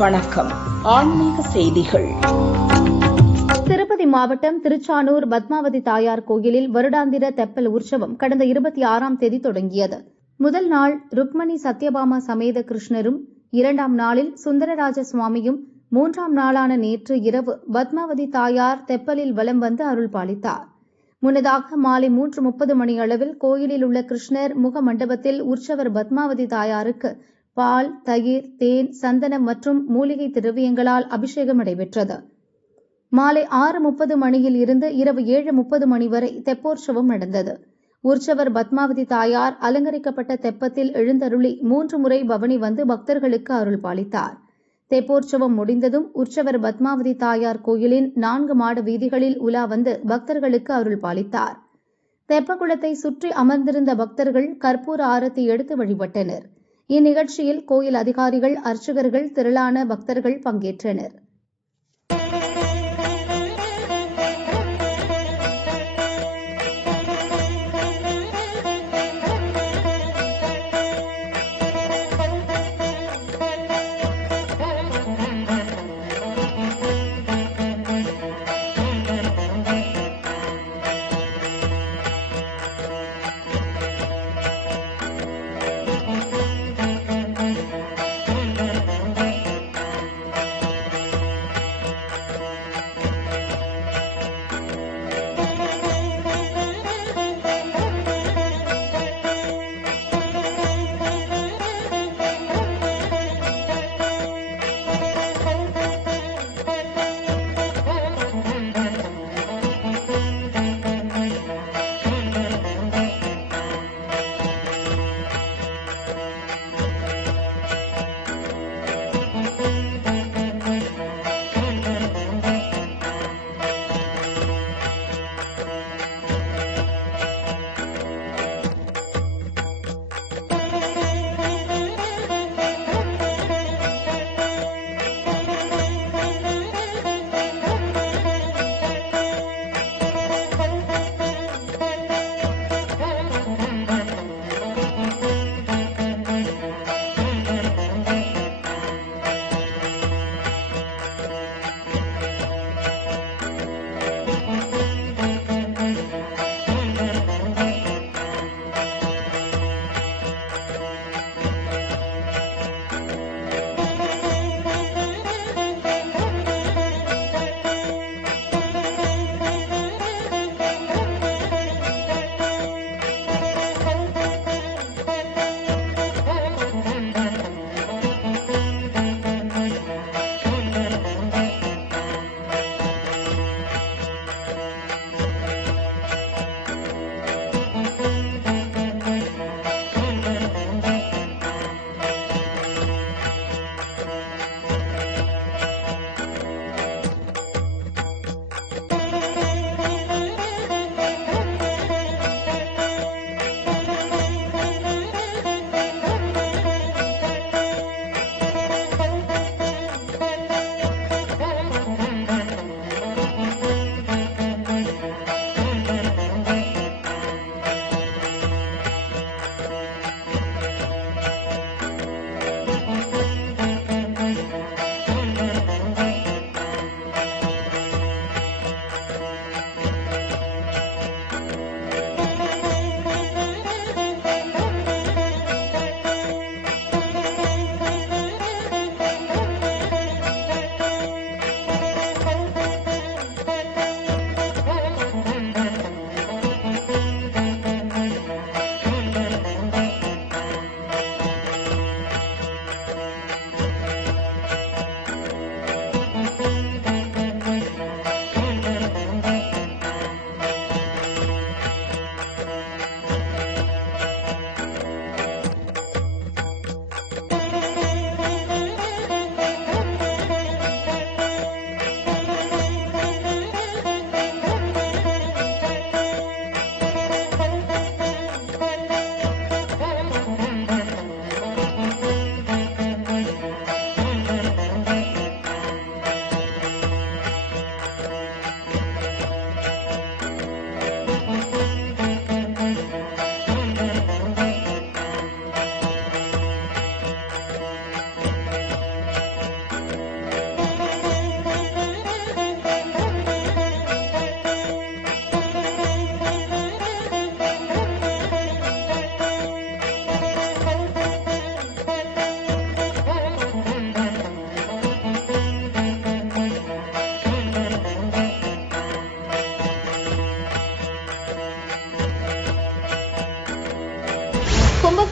வணக்கம். ஆன்மீக செய்திகள். திருப்பதி மாவட்டம் திருச்சானூர் பத்மாவதி தாயார் கோயிலில் வருடாந்திர தெப்பல் உற்சவம் கடந்த 26ஆம் தேதி தொடங்கியது. முதல் நாள் ருக்மணி சத்யபாமா சமேத கிருஷ்ணரும், 2ஆம் நாளில் சுந்தரராஜ சுவாமியும், 3ஆம் நாளான நேற்று இரவு பத்மாவதி தாயார் தெப்பலில் வலம் வந்து அருள் பாலித்தார். முன்னதாக மாலை 3:30 மணியளவில் கோயிலில் உள்ள கிருஷ்ணர் முக மண்டபத்தில் உற்சவர் பத்மாவதி தாயாருக்கு பால், தயிர், தேன், சந்தனம் மற்றும் மூலிகை திரவியங்களால் அபிஷேகம் நடைபெற்றது. மாலை 6:30 மணியில் இருந்து இரவு 7:30 மணி வரை தெப்போற்சவம் நடந்தது. உற்சவர் பத்மாவதி தாயார் அலங்கரிக்கப்பட்ட தெப்பத்தில் எழுந்தருளி 3 முறை பவனி வந்து பக்தர்களுக்கு அருள் பாலித்தார். தெப்போற்சவம் முடிந்ததும் உற்சவர் பத்மாவதி தாயார் கோயிலின் 4 மாட வீதிகளில் உலா வந்து பக்தர்களுக்கு அருள் பாலித்தார். தெப்பக்குளத்தை சுற்றி அமர்ந்திருந்த பக்தர்கள் கற்பூர ஆரத்தி எடுத்து வழிபட்டனர். இந்நிகழ்ச்சியில் கோயில் அதிகாரிகள், அர்ச்சகர்கள், திரளான பக்தர்கள் பங்கேற்றனர்.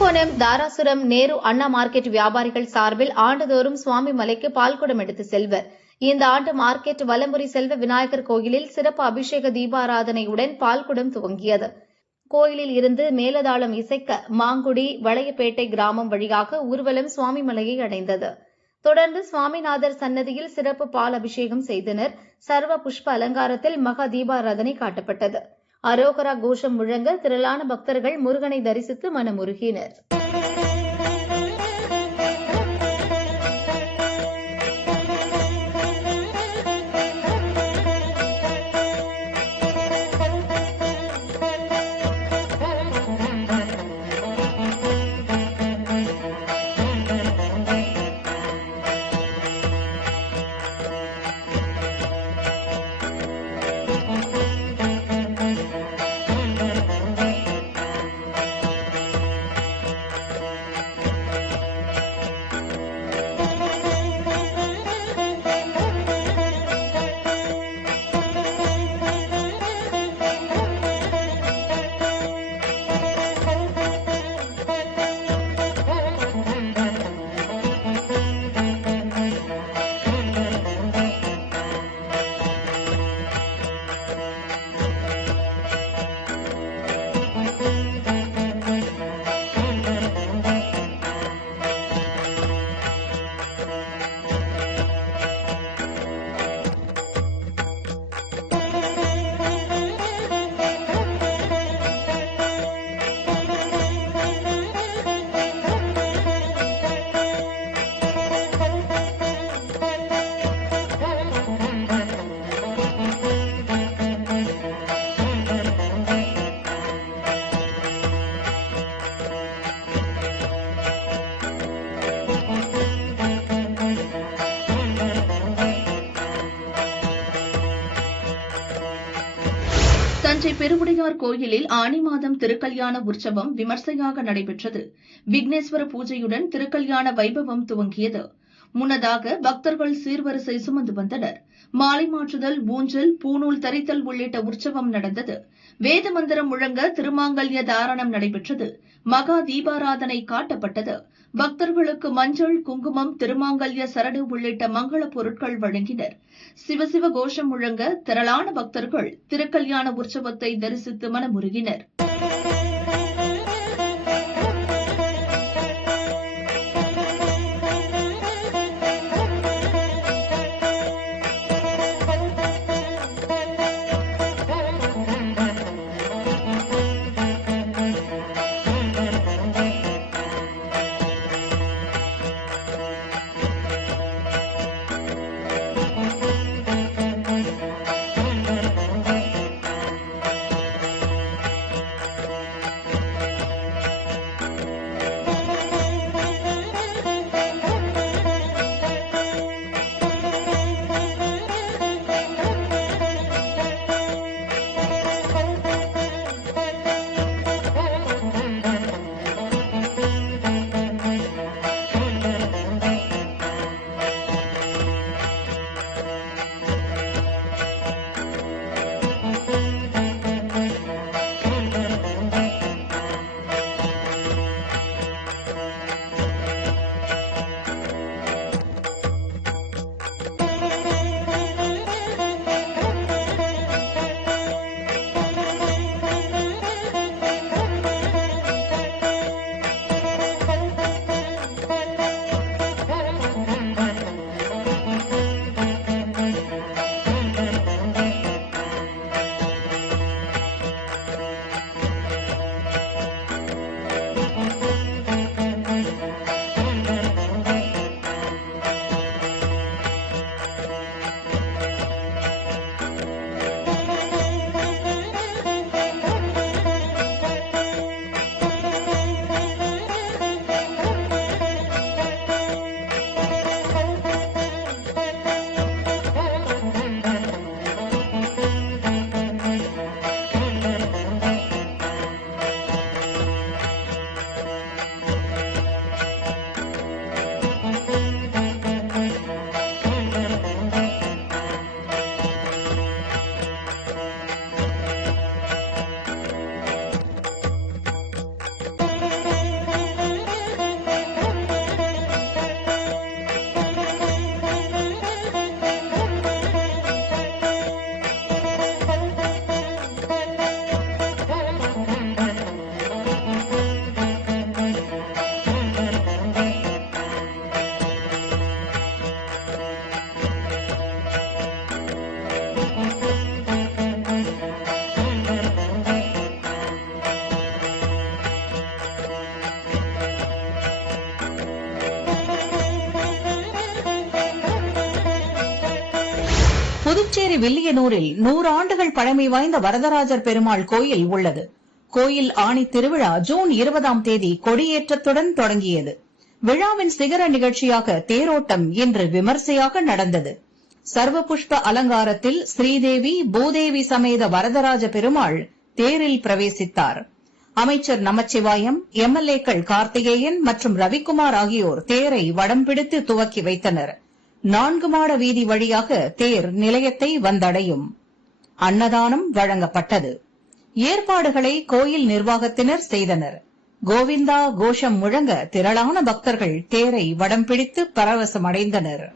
கும்பகோணம் தாராசுரம் நேரு அண்ணா மார்க்கெட் வியாபாரிகள் சார்பில் ஆண்டுதோறும் சுவாமி மலைக்கு பால்குடம் எடுத்து செல்வர். இந்த ஆண்டு மார்க்கெட் வலம்புரி செல்வ விநாயகர் கோயிலில் சிறப்பு அபிஷேக தீபாராதனையுடன் பால்குடம் துவங்கியது. கோயிலில் இருந்து மேலதாளம் இசைக்க மாங்குடி வளையப்பேட்டை கிராமம் வழியாக ஊர்வலம் சுவாமி மலையை அடைந்தது. தொடர்ந்து சுவாமிநாதர் சன்னதியில் சிறப்பு பால் அபிஷேகம் செய்தனர். சர்வ புஷ்ப அலங்காரத்தில் மகா தீபாராதனை காட்டப்பட்டது. அரோகரா கோஷம் முழங்க திரளான பக்தர்கள் முருகனை தரிசித்து மனமுருகினர். தஞ்சை பெருவுடையார் கோயிலில் ஆனி மாதம் திருக்கல்யாண உற்சவம் விமர்சையாக நடைபெற்றது. விக்னேஸ்வர பூஜையுடன் திருக்கல்யாண வைபவம் துவங்கியது. முன்னதாக பக்தர்கள் சீர்வரிசை சுமந்து வந்தனர். மாலை மாற்றுதல், ஊஞ்சல், பூநூல் தரித்தல் உள்ளிட்ட உற்சவம் நடந்தது. வேத மந்திரம் முழங்க திருமாங்கல்ய தாரணம் நடைபெற்றது. மகா தீபாராதனை காட்டப்பட்டது. பக்தர்களுக்கு மஞ்சள், குங்குமம், திருமாங்கல்ய சரடு உள்ளிட்ட மங்கள பொருட்கள் வழங்கினர். சிவசிவ கோஷம் முழங்க திரளான பக்தர்கள் திருக்கல்யாண உற்சவத்தை தரிசித்து மனமுருகினர். புதுச்சேரி வில்லியனூரில் 100 ஆண்டுகள் பழமை வாய்ந்த வரதராஜர் பெருமாள் கோயில் உள்ளது. கோயில் ஆணி திருவிழா ஜூன் 20ஆம் தேதி கொடியேற்றத்துடன் தொடங்கியது. விழாவின் சிகர நிகழ்ச்சியாக தேரோட்டம் இன்று விமர்சையாக நடந்தது. சர்வ புஷ்ப அலங்காரத்தில் ஸ்ரீதேவி பூதேவி சமேத வரதராஜ பெருமாள் தேரில் பிரவேசித்தார். அமைச்சர் நமச்சிவாயம், எம்எல்ஏக்கள் கார்த்திகேயன் மற்றும் ரவிக்குமார் ஆகியோர் தேரை வடம் பிடித்து துவக்கி வைத்தனர். 4 மாட வீதி வழியாக தேர் நிலையத்தை வந்தடையும். அன்னதானம் வழங்கப்பட்டது. ஏற்பாடுகளை கோயில் நிர்வாகத்தினர் செய்தனர். கோவிந்தா கோஷம் முழங்க திரளான பக்தர்கள் தேரை வடம் பிடித்து பரவசமடைந்தனர்.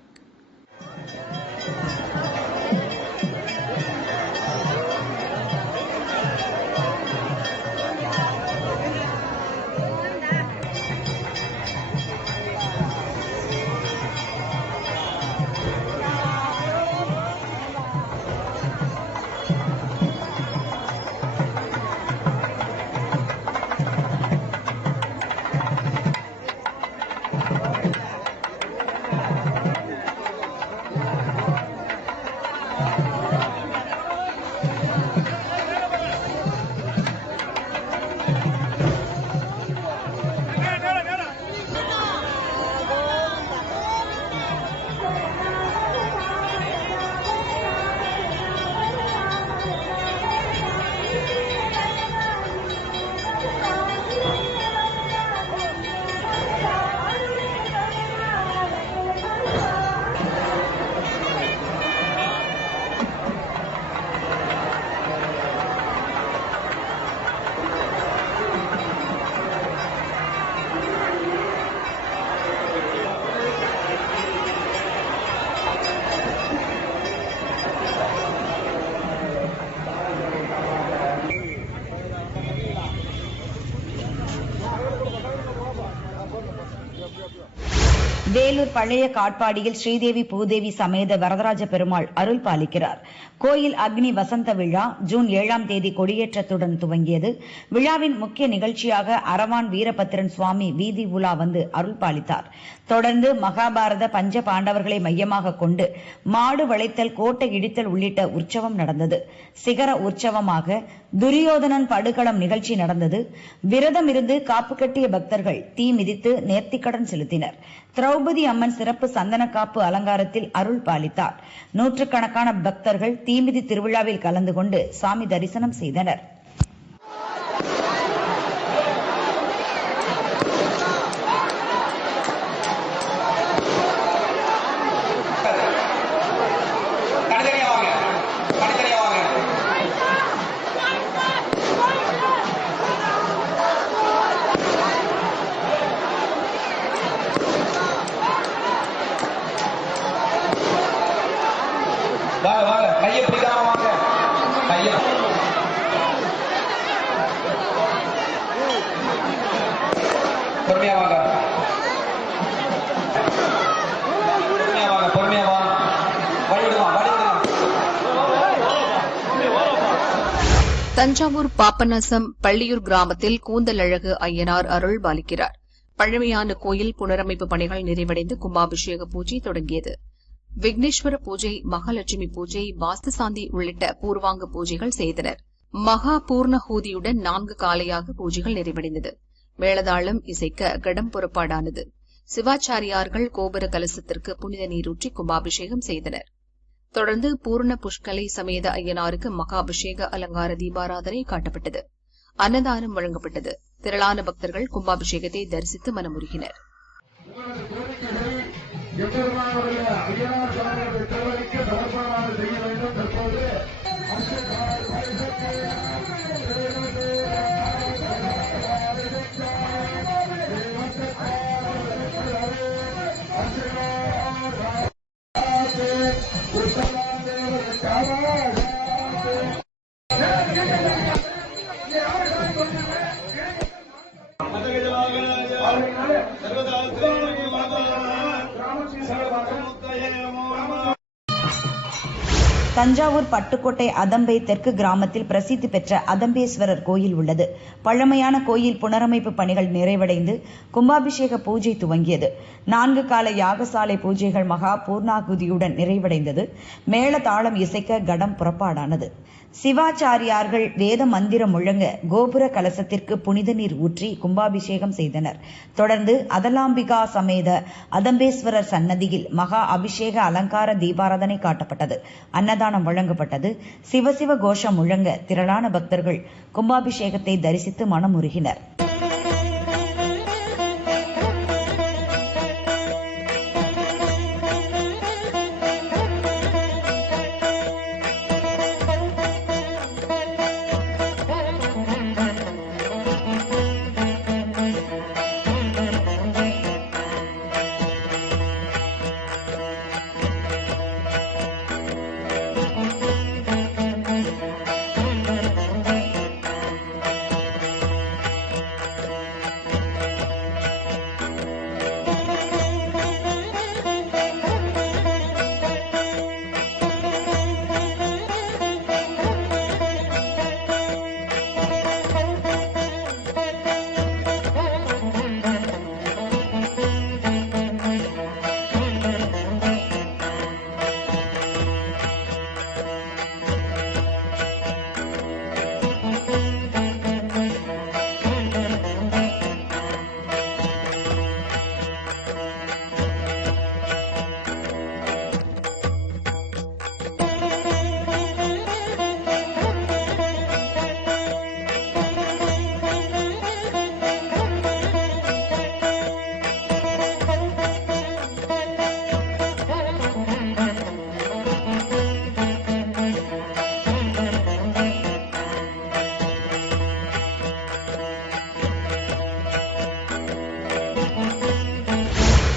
வேலூர் பழைய காட்பாடியில் ஸ்ரீதேவி பூதேவி சமேத வரதராஜ பெருமாள் அருள் பாலிக்கிறார். கோயில் அக்னி வசந்த விழா ஜூன் 7ஆம் தேதி கொடியேற்றத்துடன் துவங்கியது. விழாவின் முக்கிய நிகழ்ச்சியாக அரவான் வீரபத்திரன் சுவாமி வீதி உலா வந்து அருள் பாலித்தார். தொடர்ந்து மகாபாரத பஞ்ச பாண்டவர்களை மையமாக கொண்டு மாடு வளைத்தல், கோட்டை இடித்தல் உள்ளிட்ட உற்சவம் நடந்தது. சிகர உற்சவமாக துரியோதனன் படுகளம் நிகழ்ச்சி நடந்தது. விரதம் இருந்து காப்பு கட்டிய பக்தர்கள் தீ மிதித்து நேர்த்திக்கடன் செலுத்தினர். திரௌபதி அம்மன் சிறப்பு சந்தன காப்பு அலங்காரத்தில் அருள் பாலித்தார். நூற்றுக்கணக்கான பக்தர்கள் தீமிதி திருவிழாவில் கலந்து கொண்டு சாமி தரிசனம் செய்தனர். தஞ்சாவூர் பாப்பநாசம் பள்ளியூர் கிராமத்தில் கூந்தலழகு ஐயனார் அருள் பாலிக்கிறார். பழமையான கோயில் புனரமைப்பு பணிகள் நிறைவடைந்து கும்பாபிஷேக பூஜை தொடங்கியது. விக்னேஸ்வர பூஜை, மகாலட்சுமி பூஜை, வாஸ்து சாந்தி உள்ளிட்ட பூர்வாங்க பூஜைகள் செய்தனர். மகா பூர்ணஹூதியுடன் 4 காலையாக பூஜைகள் நிறைவடைந்தது. மேளதாளம் இசைக்க கடம் புறப்பாடானது. சிவாச்சாரியார்கள் கோபுர கலசத்திற்கு புனித நீரூற்றி கும்பாபிஷேகம் செய்தனர். தொடர்ந்து பூர்ண புஷ்கலை சமேத ஐயனாருக்கு மகாபிஷேக அலங்கார தீபாராதனை காட்டப்பட்டது. அன்னதானம் வழங்கப்பட்டது. திரளான பக்தர்கள் கும்பாபிஷேகத்தை தரிசித்து மனமுருகினர். தஞ்சாவூர் பட்டுக்கோட்டை அதம்பை தெற்கு கிராமத்தில் பிரசித்தி பெற்ற அதம்பேஸ்வரர் கோயில் உள்ளது. பழமையான கோயில் புனரமைப்பு பணிகள் நிறைவடைந்து கும்பாபிஷேக பூஜை துவங்கியது. 4 கால யாகசாலை பூஜைகள் மகா பூர்ணாகுதியுடன் நிறைவடைந்தது. மேள தாளம் இசைக்க கடம் புறப்பாடானது. சிவாச்சாரியார்கள் வேத மந்திரம் முழங்க கோபுர கலசத்திற்கு புனித நீர் ஊற்றி கும்பாபிஷேகம் செய்தனர். தொடர்ந்து அதலாம்பிகா சமேத அதம்பேஸ்வரர் சன்னதியில் மகா அபிஷேக அலங்கார தீபாராதனை காட்டப்பட்டது. அன்னதானம் வழங்கப்பட்டது. சிவசிவ கோஷம் முழங்க திரளான பக்தர்கள் கும்பாபிஷேகத்தை தரிசித்து மனமுருகினர்.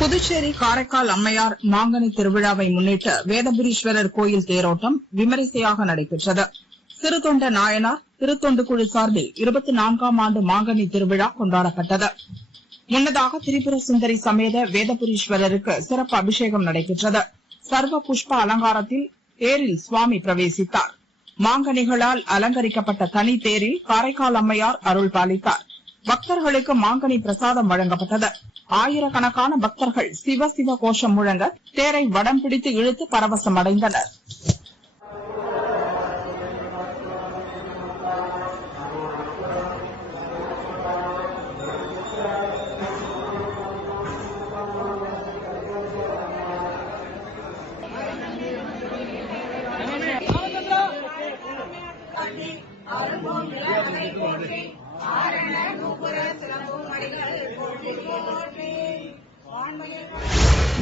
புதுச்சேரி காரைக்கால் அம்மையார் மாங்கனி திருவிழாவை முன்னிட்டு வேதபுரீஸ்வரர் கோயில் தேரோட்டம் விமரிசையாக நடைபெற்றது. சிறுதொண்ட நாயனார் திருத்தொண்டு குழு சார்பில் 24ஆம் ஆண்டு மாங்கனி திருவிழா கொண்டாடப்பட்டது. முன்னதாக திரிபுர சுந்தரி சமேத வேதபுரீஸ்வரருக்கு சிறப்பு அபிஷேகம் நடைபெற்றது. சர்வ புஷ்ப அலங்காரத்தில் தேரில் சுவாமி பிரவேசித்தார். மாங்கனிகளால் அலங்கரிக்கப்பட்ட தனி தேரில் காரைக்கால் அம்மையார் அருள் பாலித்தார். பக்தர்களுக்கு மாங்கனி பிரசாதம் வழங்கப்பட்டது. ஆயிரக்கணக்கான பக்தர்கள் சிவ சிவ கோஷம் முழங்க தேரை வடம் பிடித்து இழுத்து பரவசம் அடைந்தனர்.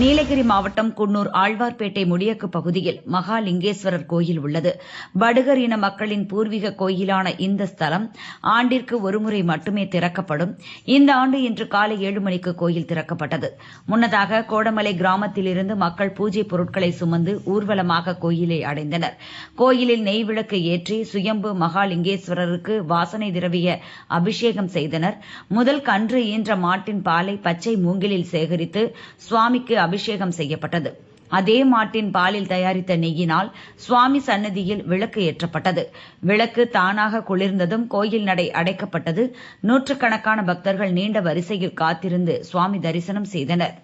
நீலகிரி மாவட்டம் குன்னூர் ஆழ்வார்பேட்டை முடியக்கு பகுதியில் மகாலிங்கேஸ்வரர் கோயில் உள்ளது. படுகர் இன மக்களின் பூர்வீக கோயிலான இந்த ஸ்தலம் ஆண்டிற்கு ஒருமுறை மட்டுமே திறக்கப்படும். இந்த ஆண்டு இன்று காலை 7 மணிக்கு கோயில் திறக்கப்பட்டது. முன்னதாக கோடமலை கிராமத்திலிருந்து மக்கள் பூஜை பொருட்களை சுமந்து ஊர்வலமாக கோயிலை அடைந்தனர். கோயிலில் நெய் விளக்கு ஏற்றி சுயம்பு மகாலிங்கேஸ்வரருக்கு வாசனை திரவிய அபிஷேகம் செய்தனர். முதல் கன்று ஈன்ற மாட்டின் பாலை பச்சை மூங்கிலில் சேகரித்து சுவாமிக்கு அபிஷேகம் செய்யப்பட்டது. அதே மாட்டின் பாலில் தயாரித்த நெய்யினால் சுவாமி சன்னதியில் விளக்கு ஏற்றப்பட்டது. விளக்கு தானாக குளிர்ந்ததும் கோயில் நடை அடைக்கப்பட்டது. நூற்றுக்கணக்கான பக்தர்கள் நீண்ட வரிசையில் காத்திருந்து சுவாமி தரிசனம் செய்தனர்.